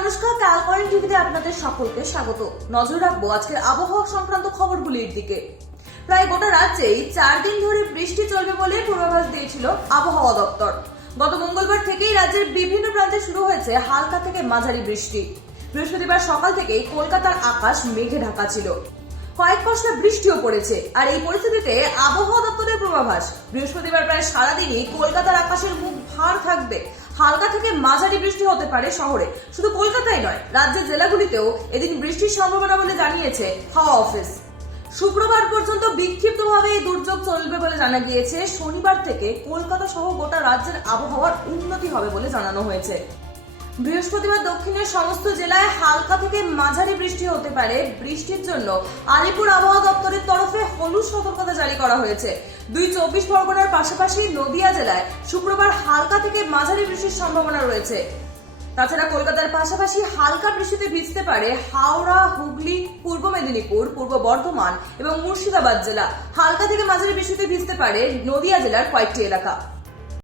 অনুষ্কা ক্যালকরেন টিভিতে আপনাদের সকলকে স্বাগত। নজর রাখব আজকের আবহাওয়া সংক্রান্ত খবরগুলির দিকে। প্রায় গোটা রাজ্যেই চার দিন ধরে বৃষ্টি চলবে বলে পূর্বাভাস দিয়েছিল আবহাওয়া দপ্তর। গত মঙ্গলবার থেকেই রাজ্যের বিভিন্ন প্রান্তে শুরু হয়েছে হালকা থেকে মাঝারি বৃষ্টি। বৃহস্পতিবার সকাল থেকেই কলকাতার আকাশ মেঘে ঢাকা ছিল। কয়েক পশলা বৃষ্টিও পড়েছে। আর এই পরিস্থিতিতে আবহাওয়া দপ্তরের পূর্বাভাস, বৃহস্পতিবার প্রায় সারাদিনই কলকাতার আকাশের মুখ ভার থাকবে। হালকা থেকে মাঝারি বৃষ্টি হতে পারে শহরে। শুধু কলকাতায় নয়, রাজ্যের জেলাগুলিতেও এদিন বৃষ্টির সম্ভাবনা বলে জানিয়েছে হাওয়া অফিস। শুক্রবার পর্যন্ত বিক্ষিপ্তভাবে এই দুর্যোগ চলবে বলে জানা গিয়েছে। শনিবার থেকে কলকাতা সহ গোটা রাজ্যের আবহাওয়ার উন্নতি হবে বলে জানানো হয়েছে। বৃহস্পতিবার দক্ষিণের সমস্ত জেলায় হালকা থেকে মাঝারি বৃষ্টি হতে পারে। বৃষ্টির জন্য আলিপুর আবহাওয়া দপ্তরের তরফে হলুদ সতর্কতা জারি করা হয়েছে। দুই চব্বিশ পরগনার পাশাপাশি নদিয়া জেলায় শুক্রবার হালকা থেকে মাঝারি বৃষ্টির সম্ভাবনা রয়েছে। তাছাড়া কলকাতার পাশাপাশি হালকা বৃষ্টিতে ভিজতে পারে হাওড়া, হুগলি, পূর্ব মেদিনীপুর, পূর্ব বর্ধমান এবং মুর্শিদাবাদ জেলা। হালকা থেকে মাঝারি বৃষ্টিতে ভিজতে পারে নদিয়া জেলার কয়েকটি এলাকা।